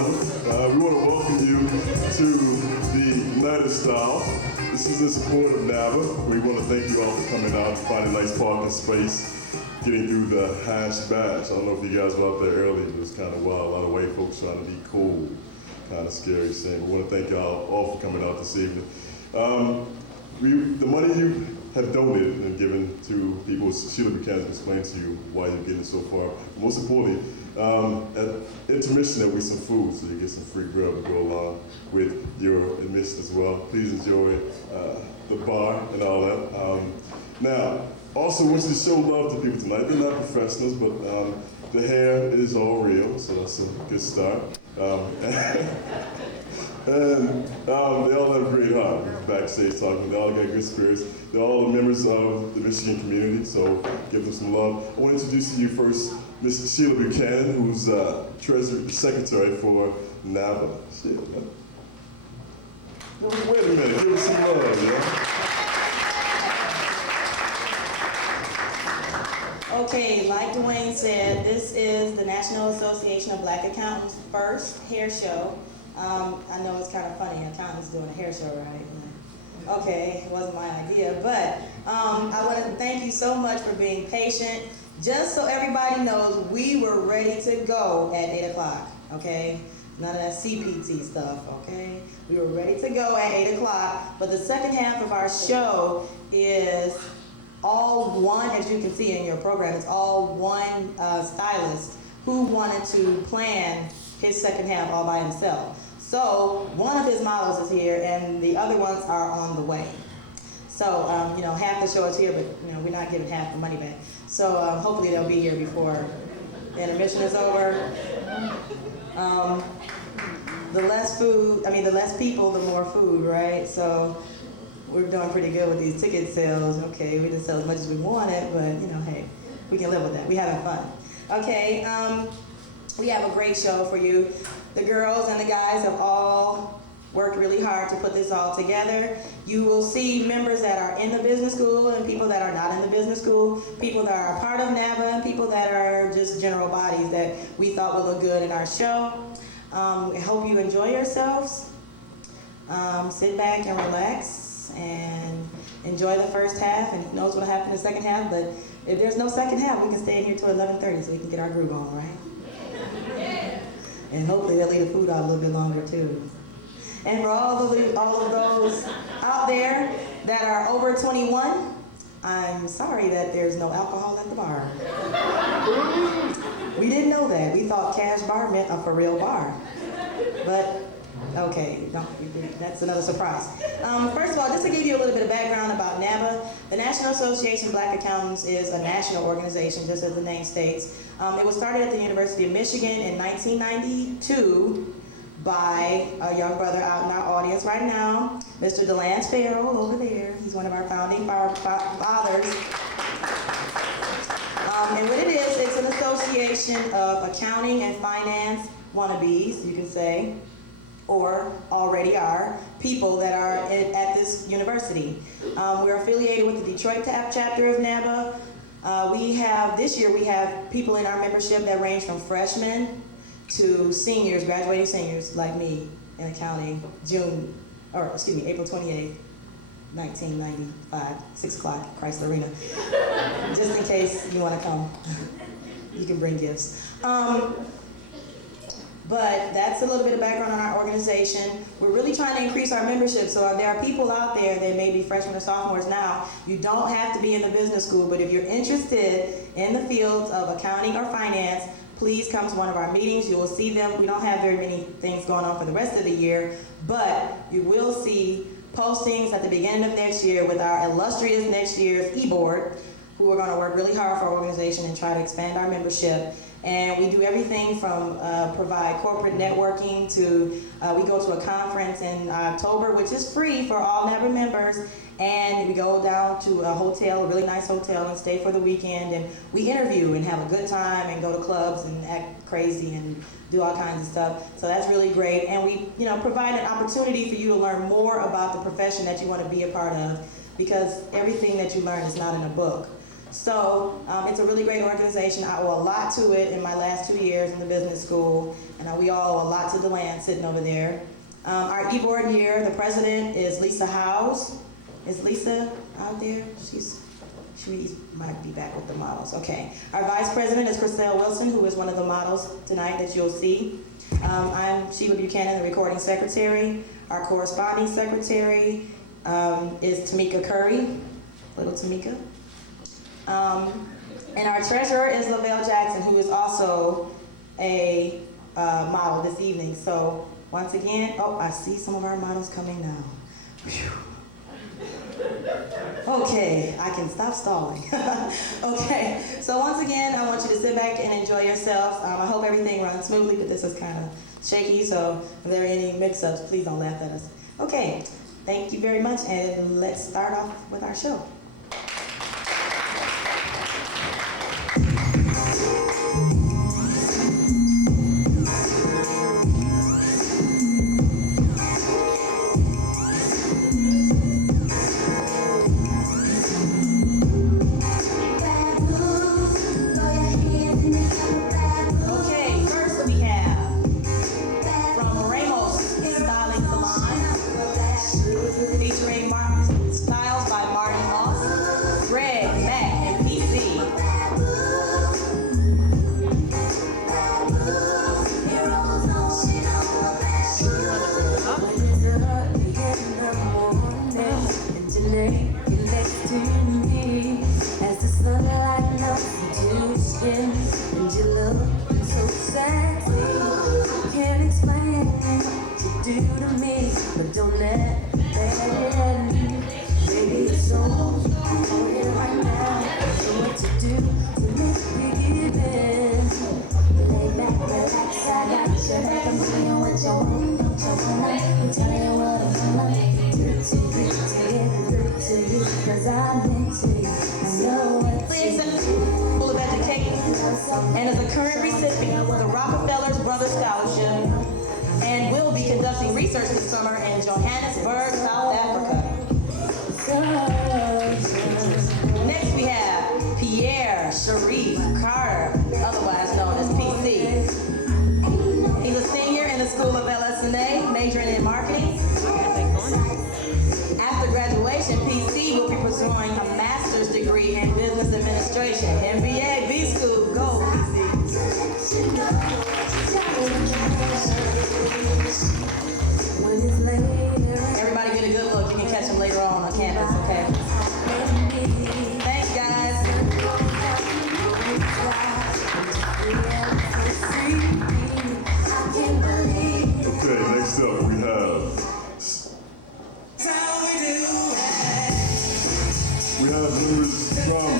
gentlemen. We want to welcome you to the United Style. This is in support of NABA. We want to thank you all for coming out, finding a nice parking space, getting through the hash bash. I don't know if you guys were out there early, but it was kind of wild. A lot of white folks trying to be cool. Kind of scary scene. We want to thank y'all all for coming out this evening. The money you have donated and given to people, Sheila Buchanan explained to you why you're getting so far. Most importantly, at intermission there'll be some food, so you get some free grub to go along with your admission as well. Please enjoy the bar and all that. Now, also want you to show love to people tonight. They're not professionals, but the hair is all real, so that's a good start. And they all have a great heart. Backstage talking, they all got good spirits. They're all members of the Michigan community, so give them some love. I want to introduce to you first Ms. Sheila Buchanan, who's Treasury Secretary for NABA. Sheila. Wait a minute, give us some love, yeah? Okay, like Dwayne said, this is the National Association of Black Accountants' first hair show. I know it's kind of funny, accountants doing a hair show, right? Okay, it wasn't my idea, but I want to thank you so much for being patient. Just so everybody knows, we were ready to go at 8 o'clock, okay? None of that CPT stuff, okay? We were ready to go at 8 o'clock, but the second half of our show is all one, as you can see in your program, it's all one stylist who wanted to plan his second half all by himself. So one of his models is here and the other ones are on the way. So, half the show is here, but we're not giving half the money back. So hopefully they'll be here before the intermission is over. The less people, the more food, right? So we're doing pretty good with these ticket sales. Okay, we didn't sell as much as we wanted, but hey, we can live with that. We're having fun. Okay, we have a great show for you. The girls and the guys have all worked really hard to put this all together. You will see members that are in the business school and people that are not in the business school, people that are a part of NABA and people that are just general bodies that we thought would look good in our show. I hope you enjoy yourselves. Sit back and relax and enjoy the first half, and who knows what'll happen in the second half, but if there's no second half, we can stay in here till 11:30 so we can get our groove on, right? And hopefully they'll leave the food out a little bit longer too. And for all of those out there that are over 21, I'm sorry that there's no alcohol at the bar. We didn't know that. We thought cash bar meant a for real bar. But okay, that's another surprise. First of all, just to give you a little bit of background about NABA, the National Association of Black Accountants is a national organization, just as the name states. It was started at the University of Michigan in 1992 by a young brother out in our audience right now, Mr. DeLance Farrell over there. He's one of our founding fathers. And what it is, it's an association of accounting and finance wannabes, you can say, or already are, people that are at this university. We're affiliated with the Detroit chapter of NABA. This year we have people in our membership that range from freshmen to seniors, graduating seniors like me in accounting, April 28th, 1995, 6 o'clock, Chrysler Arena. Just in case you want to come, you can bring gifts. But that's a little bit of background on our organization. We're really trying to increase our membership, so if there are people out there that may be freshmen or sophomores now, you don't have to be in the business school, but if you're interested in the fields of accounting or finance, please come to one of our meetings. You will see them. We don't have very many things going on for the rest of the year, but you will see postings at the beginning of next year with our illustrious next year's e-board, who are going to work really hard for our organization and try to expand our membership. And we do everything from provide corporate networking to, we go to a conference in October, which is free for all NABA members. And we go down to a hotel, a really nice hotel, and stay for the weekend. And we interview and have a good time and go to clubs and act crazy and do all kinds of stuff. So that's really great. And we provide an opportunity for you to learn more about the profession that you want to be a part of, because everything that you learn is not in a book. So it's a really great organization. I owe a lot to it in my last 2 years in the business school, and we all owe a lot to DeLand sitting over there. Our e-board here, the president is Lisa Howes. Is Lisa out there? She might be back with the models. Okay. Our vice president is Chriselle Wilson, who is one of the models tonight that you'll see. I'm Sheila Buchanan, the recording secretary. Our corresponding secretary is Tamika Curry, little Tamika. And our treasurer is Lavelle Jackson, who is also a model this evening. So once again, I see some of our models coming now. Whew. Okay, I can stop stalling. Okay, so once again, I want you to sit back and enjoy yourself. I hope everything runs smoothly, but this is kind of shaky, so if there are any mix-ups, please don't laugh at us. Okay, thank you very much, and let's start off with our show. And is a current recipient of the Rockefeller Brothers Scholarship and will be conducting research this summer in Johannesburg, South Africa. Next we have Pierre Sharif Carter, otherwise known as PC. He's a senior in the School of LS&A, majoring in marketing. After graduation, PC will be pursuing a master's degree in business administration, MBA, B-School. Go, PC. Everybody get a good look. You can catch them later on campus, okay? Thanks, guys. Okay, next up we have members from,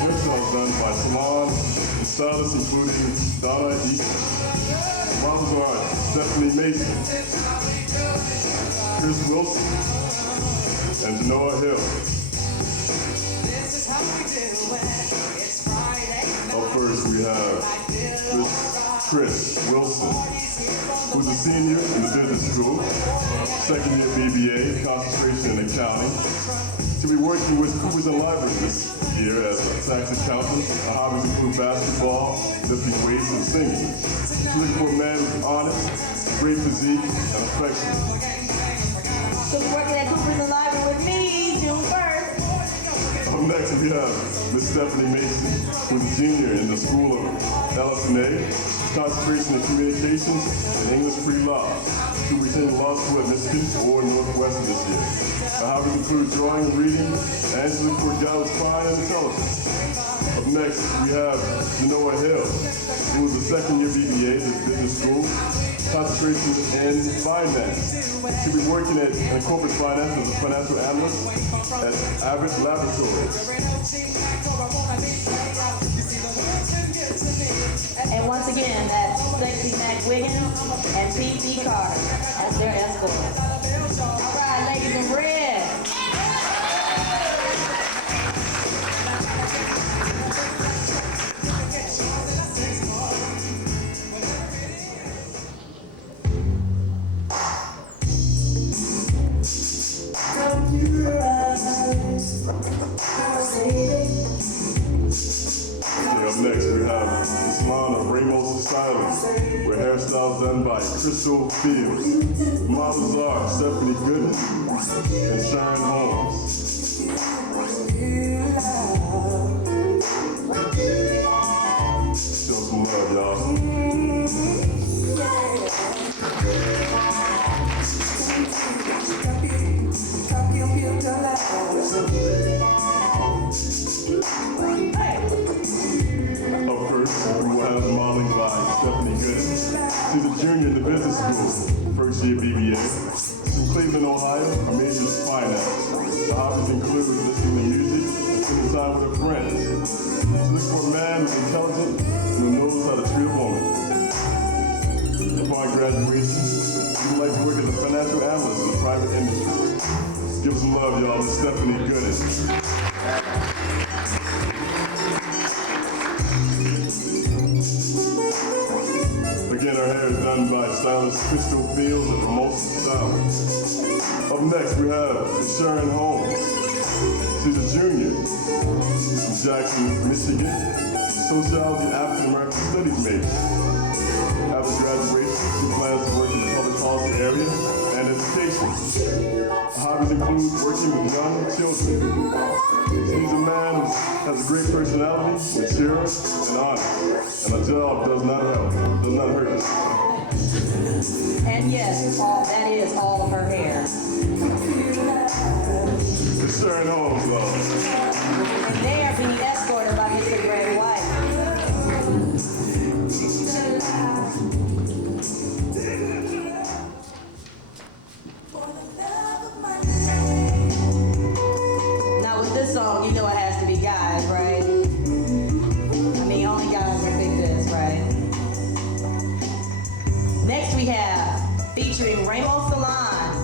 hairstyles done by salon and stylists including Donna Easton. Models are Stephanie Mason, Chris Wilson, and Genoa Hill. Up first we have Chris Wilson, who's a senior in the business school, second year BBA, concentration in accounting. She'll be working with Coopers and Libraries this year as a tax accountant. Her hobbies include basketball, lifting weights, and singing. She's looking for a man who's honest, great physique, and affectionate. She'll be working at Coopers and Libraries with me June 1st. Up next we have Miss Stephanie Mason, who's a junior in the School of LS&A, concentration in communications and English pre-law. She'll be attending law school at Michigan or Northwestern this year. Her hobbies include drawing and reading, and she's looking for a job that's fine and intelligent. Up next, we have Genoa Hill, who is a second-year BBA at business school, concentration in finance. She'll be working in corporate finance as a financial analyst at Abbott Laboratories. And once again, that's Sexy Mac Wiggins and PC Carter as their escorts. All right, ladies in red. From your eyes, I'll say done by Crystal Fields. Models are Stephanie Gooden and Sharon Holmes. Show some love, y'all. Up first, we will have modeling by Stephanie Gooden. She's a junior in the business school, first year BBA. She's from Cleveland, Ohio, her major is finance. Her hobbies include listening to music and spending time with her friends. She looks for a man who's intelligent and who knows how to treat a woman. Upon graduation, she would like to work as a financial analyst in the private industry. Give some love, y'all, to Stephanie Gooden. Again, her hair is done by stylist Crystal Fields of Hermosa Stylists. Up next, we have Sharon Holmes. She's a junior. She's from Jackson, Michigan. Sociology and African American Studies major. After graduation, she plans to work in the public policy area and education. Her hobbies include working with young children. She's a man who has a great personality, mature, and honest. And her job does not hurt us. And yes, that is all of her hair. It's Sharon Holmes, though. And they are being escorted by Mr. Greg White. Now with this song, you know it has to be guys, right? I mean, only guys can pick this, right? Next we have, featuring Ramo Salon,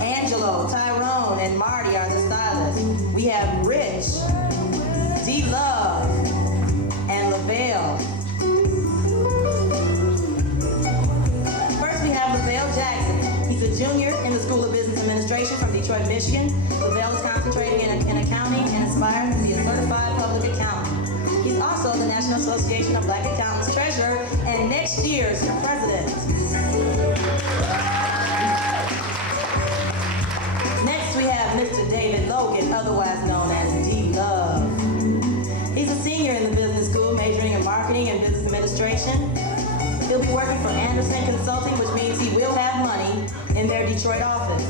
Angelo, Tyrone, and Marty are the stylists. We have Rich, D-Love, and LaVelle. First we have LaVelle Jackson. He's a junior in the School of Business Administration from Detroit, Michigan. LaVelle is concentrating in accounting and aspiring to be a certified public accountant. He's also the National Association of Black Accountants Treasurer and next year's president. Next we have Mr. David Logan, otherwise known as D-Love. He's a senior in the business school, majoring in marketing and business administration. He'll be working for Anderson Consulting, which means he will have money in their Detroit office.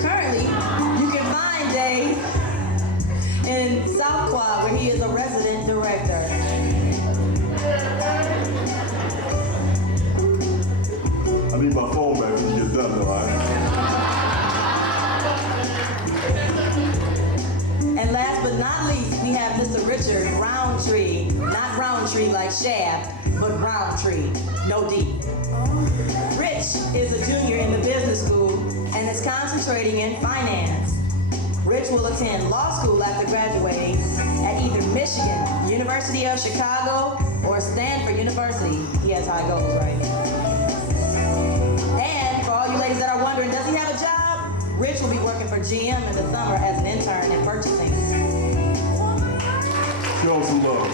Currently, you can find Dave in South Quad, where he is a resident director. I need my phone back when you get done, all right? And last but not least, we have Mr. Richard Roundtree. Not Roundtree like Shaft, but Roundtree, no D. Rich is a junior in the business school and is concentrating in finance. Rich will attend law school after graduating at either Michigan, University of Chicago, or Stanford University. He has high goals, right? And for all you ladies that are wondering, does he have a job? Rich will be working for GM in the summer as an intern in purchasing. Show some love.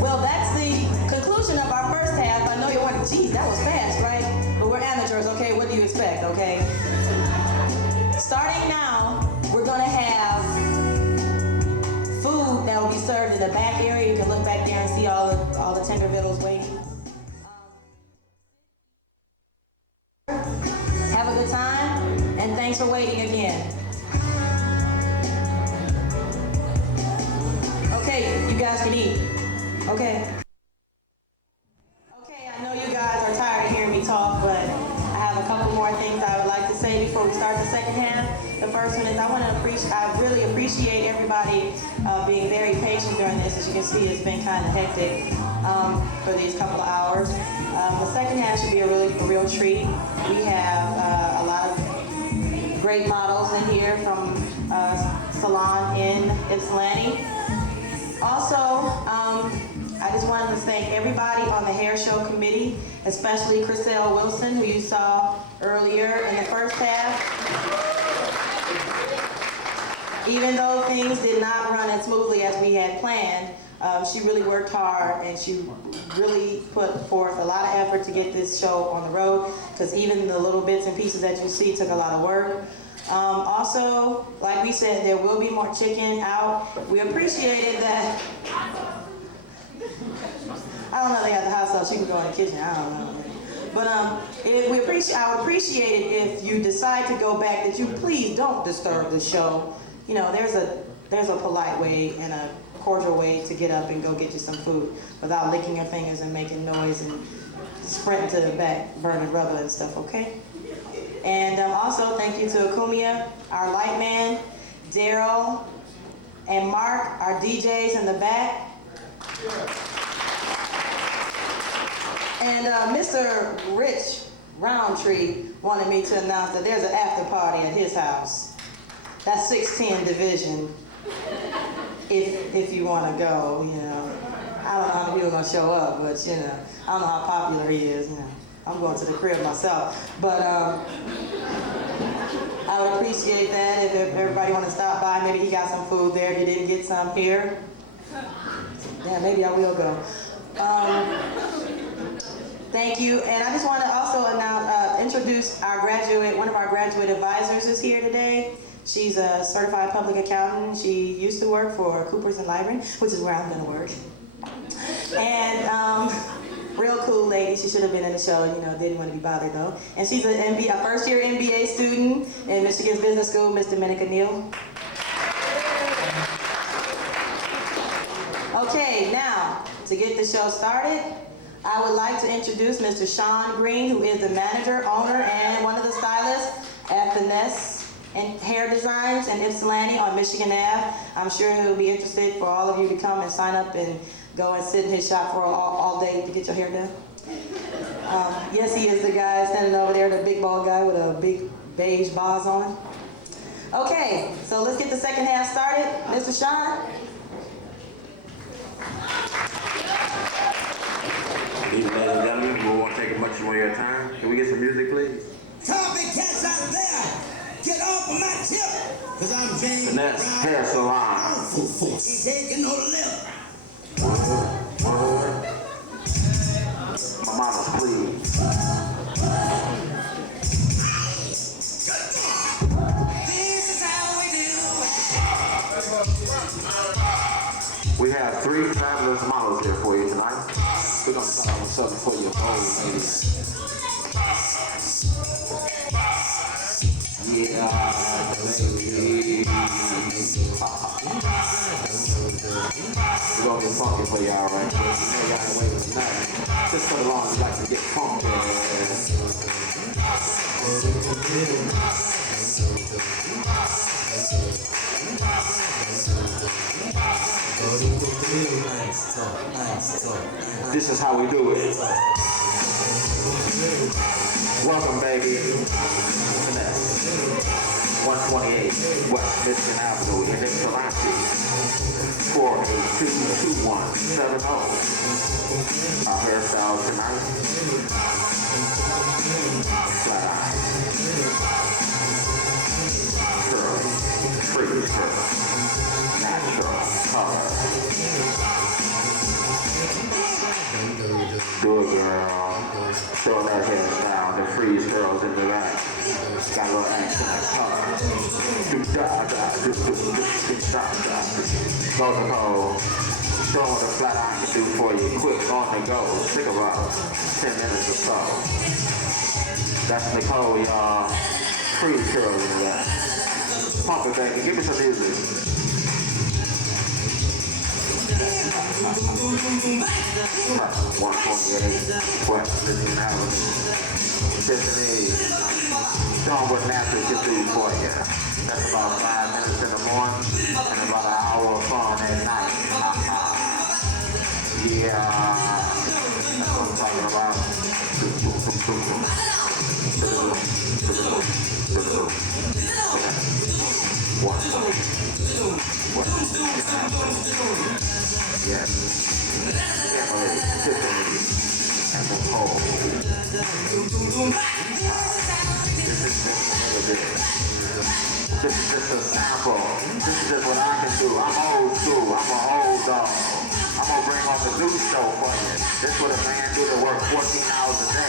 Well, that's the conclusion of our first half. I know you're wondering, geez, that was fast, right? But we're amateurs, okay? What do you expect, okay? Starting now, we're gonna have food that will be served in the back area. You can look back there and see all the tender vittles waiting. Have a good time, and thanks for waiting again. Okay, you guys can eat. Okay. Okay, I know you guys are tired of hearing me talk, but I have a couple more things I would like to say before we start the second half. The first one is I really appreciate everybody being very patient during this. As you can see, it's been kind of hectic for these couple of hours. The second half should be a real treat. We have a lot of great models in here from Salon in Ypsilanti. Also, I just wanted to thank everybody on the hair show committee, especially Chriselle Wilson, who you saw earlier in the first half. Even though things did not run as smoothly as we had planned, she really worked hard and she really put forth a lot of effort to get this show on the road, because even the little bits and pieces that you see took a lot of work. Also, like we said, there will be more chicken out. We appreciated that. I don't know, they got the hot sauce, she can go in the kitchen, I don't know. But I would appreciate it if you decide to go back, that you please don't disturb the show. You know, there's a polite way and a cordial way to get up and go get you some food without licking your fingers and making noise and sprinting to the back, burning rubber and stuff, okay? And also, thank you to Akumia, our light man, Daryl, and Mark, our DJs in the back. And Mr. Rich Roundtree wanted me to announce that there's an after party at his house. That's 610 Division, if you want to go, you know. I don't know how many people are going to show up, but, you know, I don't know how popular he is, you know. I'm going to the crib myself. But I would appreciate that if everybody want to stop by. Maybe he got some food there if you didn't get some here. Yeah, maybe I will go. Thank you, and I just want to also introduce our graduate, one of our graduate advisors is here today. She's a certified public accountant. She used to work for Coopers and Lybrand, which is where I'm going to work. And real cool lady. She should have been in the show, you know, didn't want to be bothered though. And she's a first-year MBA student in Michigan's Business School, Miss Dominica Neal. Okay, now, to get the show started, I would like to introduce Mr. Sean Green, who is the manager, owner, and one of the stylists at Finesse and Hair Designs in Ypsilanti on Michigan Ave. I'm sure he'll be interested for all of you to come and sign up and go and sit in his shop for all day to get your hair done. Yes, he is the guy standing over there, the big bald guy with a big beige boz on. Okay, so let's get the second half started. Mr. Sean? Ladies and gentlemen, we won't take much more of your time. Can we get some music, please? Copycats out there, get off of my tip, cause I'm James Finesse Hair Salon. He's taking no lip. My mama, please. This is how we do. We have 3 fabulous models here for you tonight. We're gonna come out with something for you, old ladies. Yeah, baby. We're gonna get funky for y'all, right? You know y'all ain't waiting for nothing. Just come along and like to get funky. This is how we do it. Welcome, baby. Finesse. 128 West Michigan Avenue in Ypsilanti. 482-2170. Our hairstyle tonight. Flat eye. Curly. Freeze curl. Natural color. Do it, girl. Show that hairstyle. The freeze curls in the back. Got a little accent like color. Go to hole. Show what a flat iron can do for you. Quick on the go. Think about 10 minutes or so. That's Nicole, y'all. Freeze curls in the back. Pump it, baby. Give me some music. 128 West Michigan Avenue. Tiffany, show them what natural can do for you. That's about 5 minutes in the morning and about an hour of fun at night. Yeah, that's what I'm talking about. Yes. Emily, Tiffany, and Nicole. This is Miss Melody. This is just a sample. This is just what I can do. I'm old school. I'm a old dog. I'm gonna bring on the new show for you. This is what a man do to work 14 hours a day.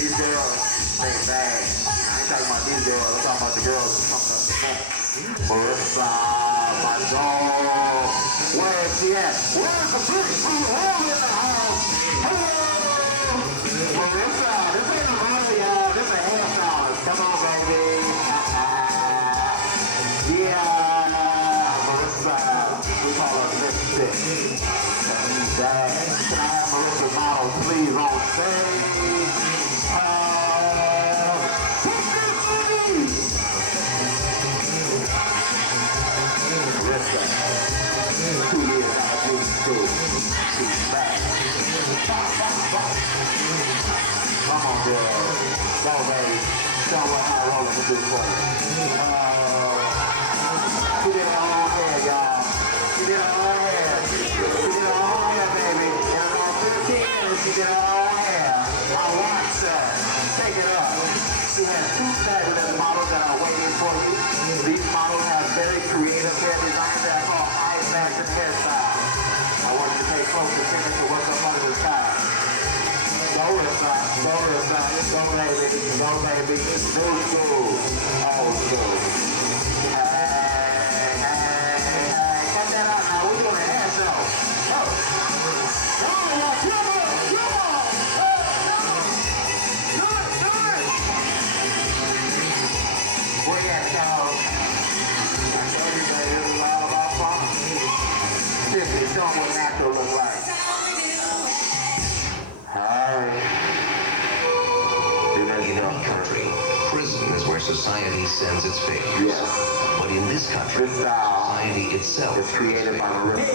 These girls, they bad. I ain't talking about these girls. I'm talking about the girls who coming up the next. Marissa, my dog. Where's she at? Where's the big blue hole in the house? Hello! Marissa, this ain't a honor, y'all. This a hairstyle. Come on, baby. Yeah, Marissa. We call her Lipstick. Can I have Marissa model, please, on stage? Marissa, 2 years out of beauty school. She's back. Come on, girl. Go, baby. Show me how rolling to do for you. She did her own hair, y'all. She did her own hair. She did her own hair, baby. In about 15 minutes, she did her own hair. I watched her. Take it up. She has 2 fabulous models that are waiting for you. These models have very creative hair designs that are called high fashion hairstyles. I want you to pay close attention to what's up under the sky. Go inside, go inside, go baby, go baby, new school, old school. Cut that out now, we're doing a hair show. Go. Come on, y'all, come on, come on. Hey, do it, do it. Where you at, y'all? I told you, baby, this is all about fun. Seriously, show them what natural looks like. Alright. In our country, prison is where society sends its failures. Yes. But in this country, This style society itself is created by Marissa.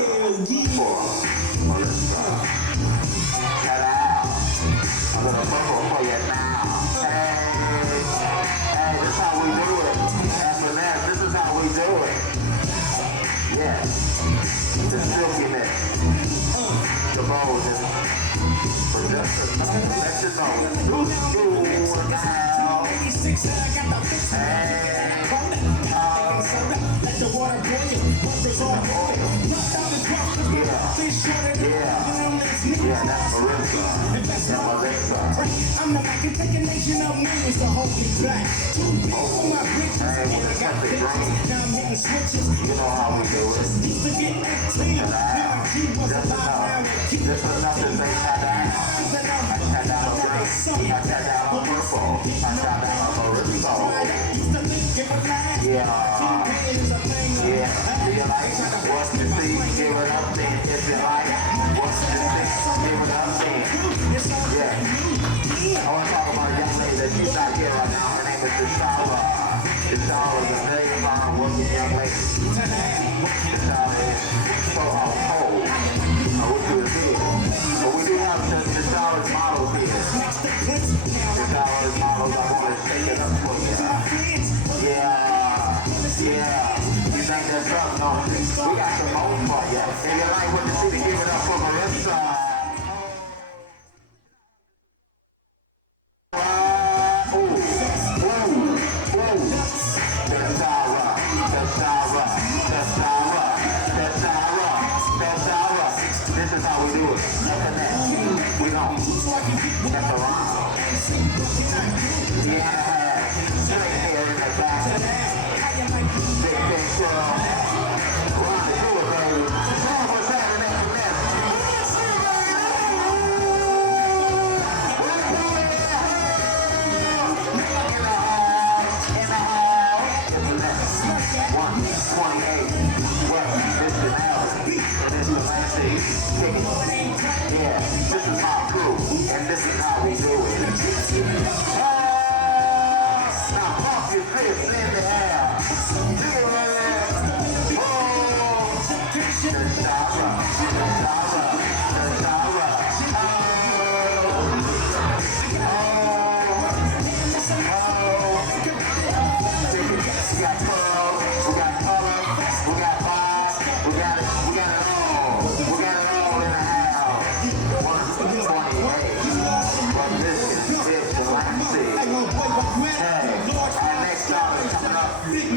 For Marissa. Cut out. I'm gonna purple for you now. Hey, this is how we do it. Finesse, this is how we do it. Yes. The silkiness. The boldness. For just a let you know. New school now. Yeah, that's Marissa. Yeah, Marissa. I'm not like take a nation of millions to hold me back. Hey, with a country green. Now I'm hitting switches. You know how we do it. Used to get 18. Now G was Just enough. Just enough to say cut out. I cut out a green. I cut out a purple. I cut out a Marissa. Yeah. Do you like what you see? Give it up then. If you like what you see, give it up then. Yeah. I want to talk about a young lady that she's not here right now. Her name is Deshala. Deshala is a very fine working young lady. Deshala is so cold. I wish you was here. But we do have Deshala's models here. Deshala's models, I want to shake it up for you. Yeah. You think that's up, don't you? We got some more for you. If you like what you see, to give it up for Marissa. This is how we do it. Nothing else. We don't. That's around. Yeah. Straight hair in the back. Big curl. Run to do it, baby. Come for Saturday from this. In the hall. 128. Well, this is Allen. And this is Lance. Yeah, this is my crew. And this is how we do it.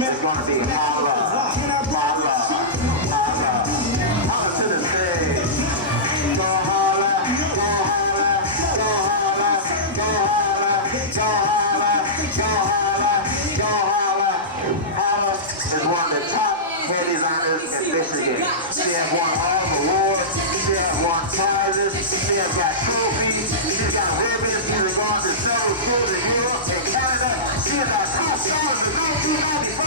It's gonna be holla, holla, holla. Holla to the stage. Go holla, go holla, go holla, go holla, go holla, go holla, go holla. Holla is one of the top hair designers in Michigan. She has won all awards. She has won prizes. She has got trophies. She's got ribbons. She's gone to several schools in Europe and Canada. She is our top star in 1995.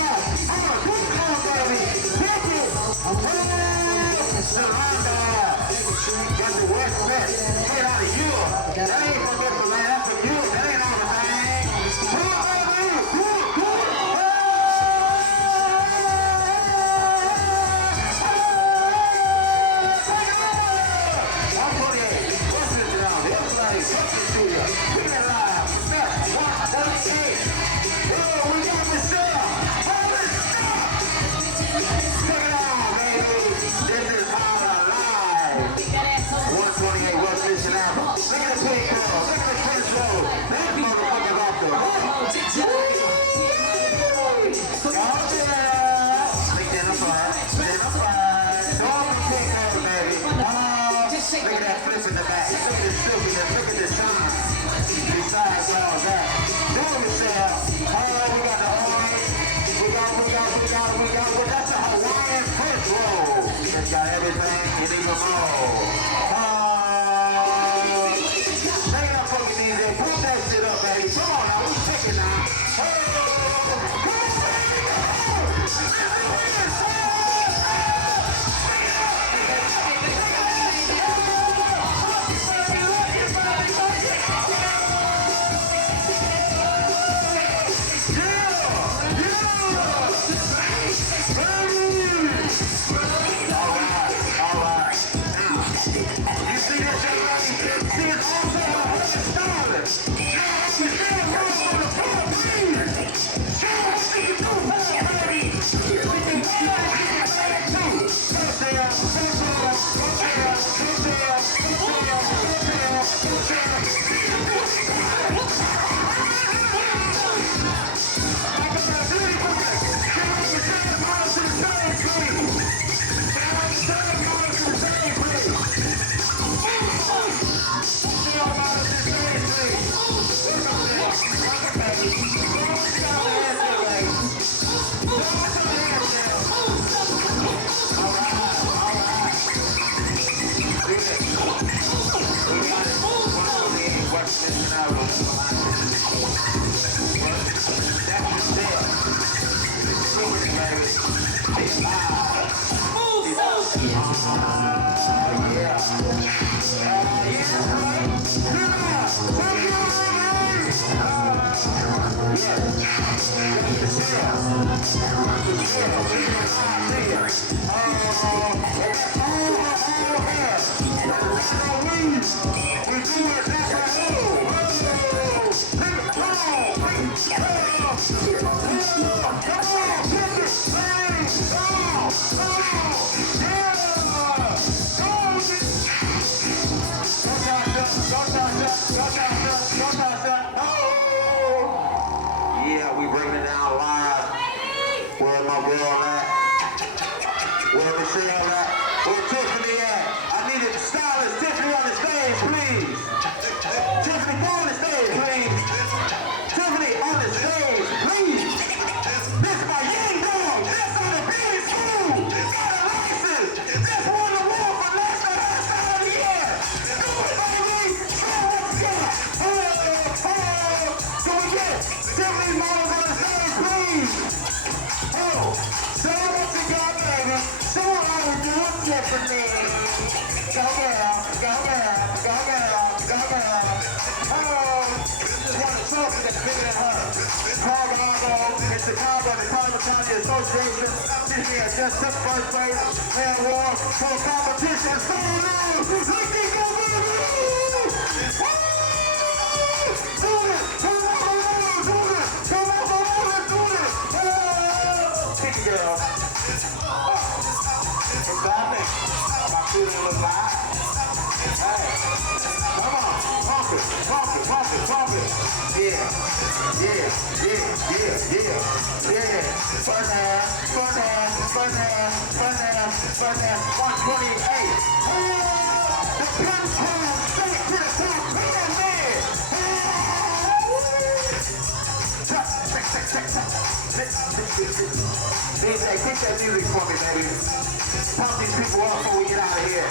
Holla, keep going, baby. Take it. Shalanda. Got the West West. Straight out of Europe. That ain't from this land. That's from Europe. That ain't all the thing. Come on, baby. Got everything and even more. Take it up for me, DJ. Put that shit up, baby. Come on now, we take it now. Yeah, we bringing it down live. Where my girl at? Where Michelle at? Where Tiffany at? I need a stylist. Tiffany on the stage, please. Tiffany, go on the stage, please. Tiffany on the stage, please. This my young dog. This on the beauty school. Got a license. This won the award for National Hairstyle of the Year. Do it, baby. Show what's good. Can we get Tiffany Moore on the stage, please? Show what you got, baby. Show how we do it, Tiffany. Go girl, go girl, go girl, go girl. Just want to talk to that's bigger than her. Chicago, in Chicago, the Cardinal County Association. This year just took first place and won for a competition. So long, let's go, baby. Do it, come on, do it, come on, let's do it. Pick it, girl. What's happening? My student was live. Hey, come on, pump it, pump it, pump it, pump it. Yeah, yeah, yeah, yeah, yeah, yeah. Fernand, 128. The pin cam, straight to the top, come on, man. DJ, kick that music for me, baby. Pump these people up before we get out of here.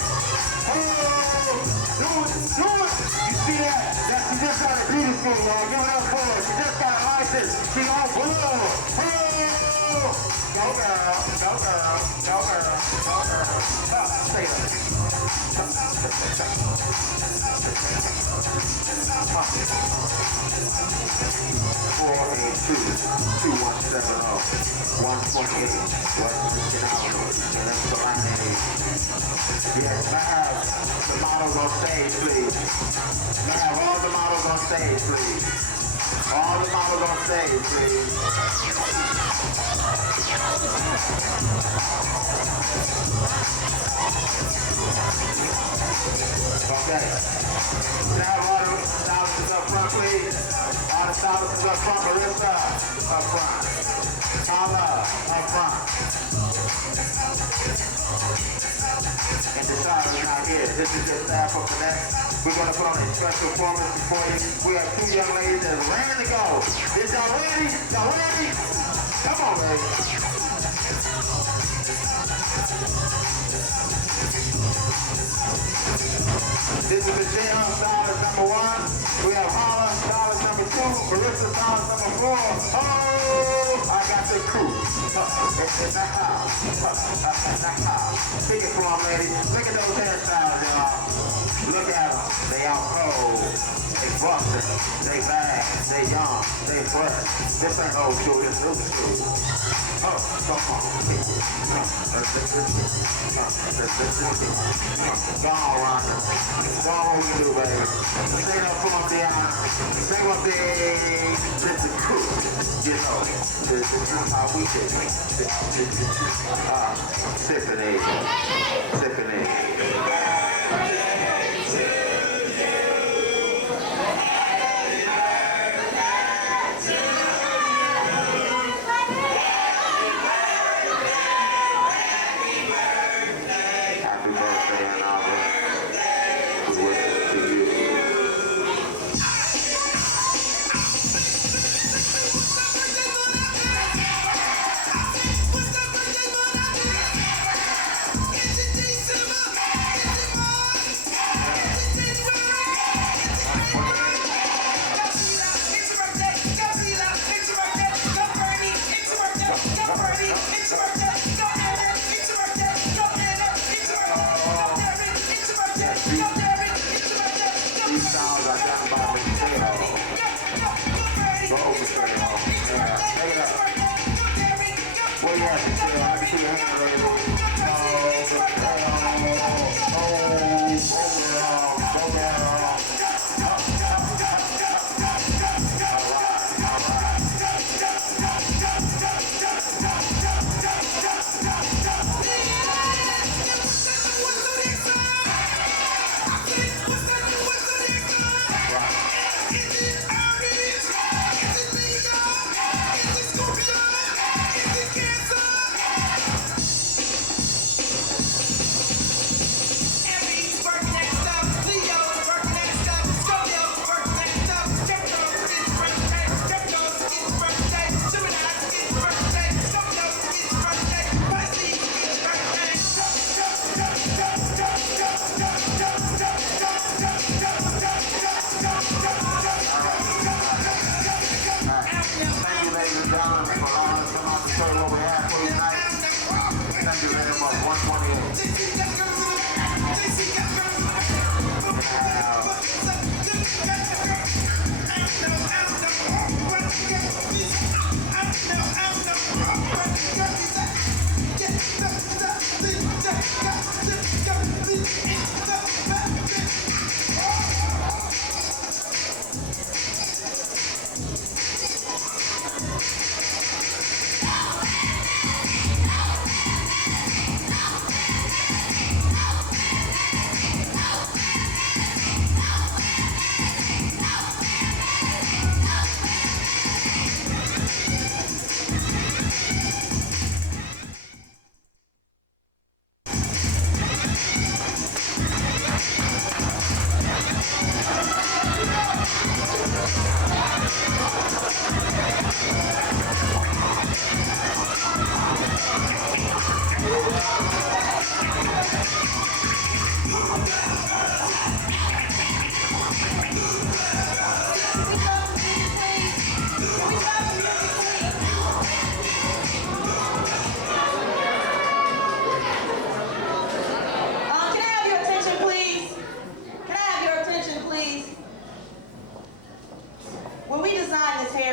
Oh, do it. You see that? She just got a beauty school, y'all. Give it up for her. She just got a license. She on blue. Oh, go girl. Say it. 482-2170-128 Washington Avenue. And that's the line name. Yes, may I have the models on stage, please? May I have all the models on stage, please? All the models on stage, please. Okay. Now all the thousands up front, please. All the thousands up front. Marissa, up front. Paula, up front. And Deshaun is not here. This is your staff of Connect. We're going to put on a special performance for you. We have two young ladies that are ready to go. Is y'all ready? Y'all ready? Come on, ladies. This is the Jam stylist number 1. We have Hala stylist number 2. Marissa stylist number 4. Oh, I got the crew. It's the house. Pick it for them, ladies. Look at those hairstyles, y'all. Look at them. They out cold. They bustin'. They bad. They young. They fresh. This ain't old school. This new school. Oh, come on. Go on, Rhonda. Go on, what you do, baby. Sing up for them, Deanna. Sing up there. This is cool. You know, this is how we do it. Symphony. Happy birthday, Anava. We wish it to you. It's the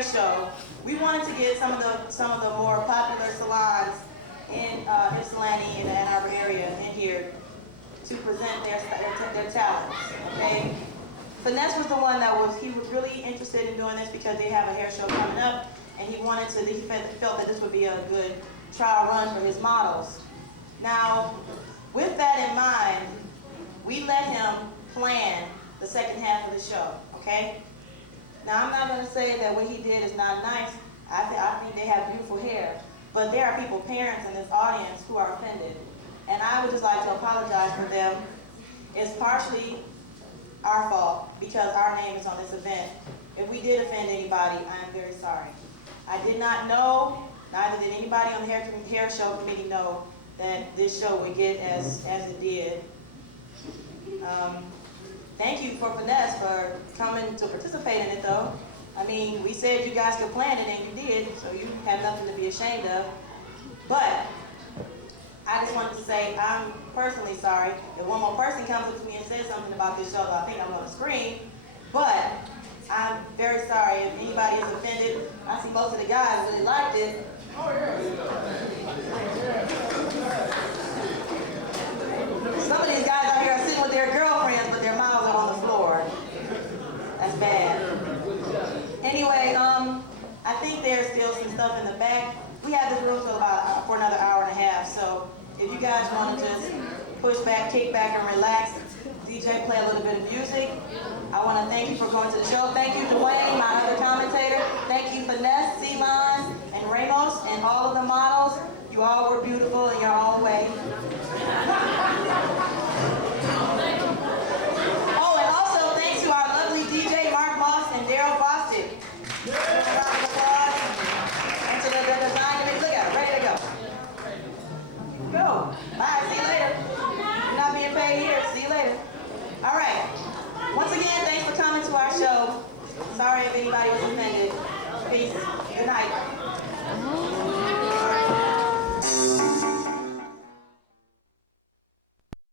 show, we wanted to get some of the more popular salons in Ypsilanti and the Ann Arbor area in here to present their talents. Okay. Finesse was the one he was really interested in doing this because they have a hair show coming up, and he felt that this would be a good trial run for his models. Now, with that in mind, we let him plan the second half of the show, okay? Now, I'm not gonna say that what he did is not nice. I think they have beautiful hair, but there are people, parents in this audience who are offended. And I would just like to apologize for them. It's partially our fault because our name is on this event. If we did offend anybody, I am very sorry. I did not know, neither did anybody on the hair show committee know that this show would get as it did. Thank you for Finesse for coming to participate in it though. I mean, we said you guys could plan it and you did, so you have nothing to be ashamed of. But I just wanted to say I'm personally sorry. If one more person comes up to me and says something about this show, I think I'm going to scream. But I'm very sorry if anybody is offended. I see most of the guys really liked it. Some of these guys out here are sitting with their girlfriends, but their mouths are on the floor. That's bad. Anyway, I think there's still some stuff in the back. We have this room for another hour and a half, so if you guys want to just push back, kick back, and relax, DJ play a little bit of music. I want to thank you for going to the show. Thank you, Dwayne, my other commentator. Thank you, Finesse, Simon, and Ramos, and all of the models. You all were beautiful in your own way. Oh, and also thanks to our lovely DJ, Mark Moss and Daryl Bostic. Round of applause. And to the design committee. Look at it, ready to go. Go. Bye, see you later. You're not being paid here, see you later. All right. Once again, thanks for coming to our show. Sorry if anybody was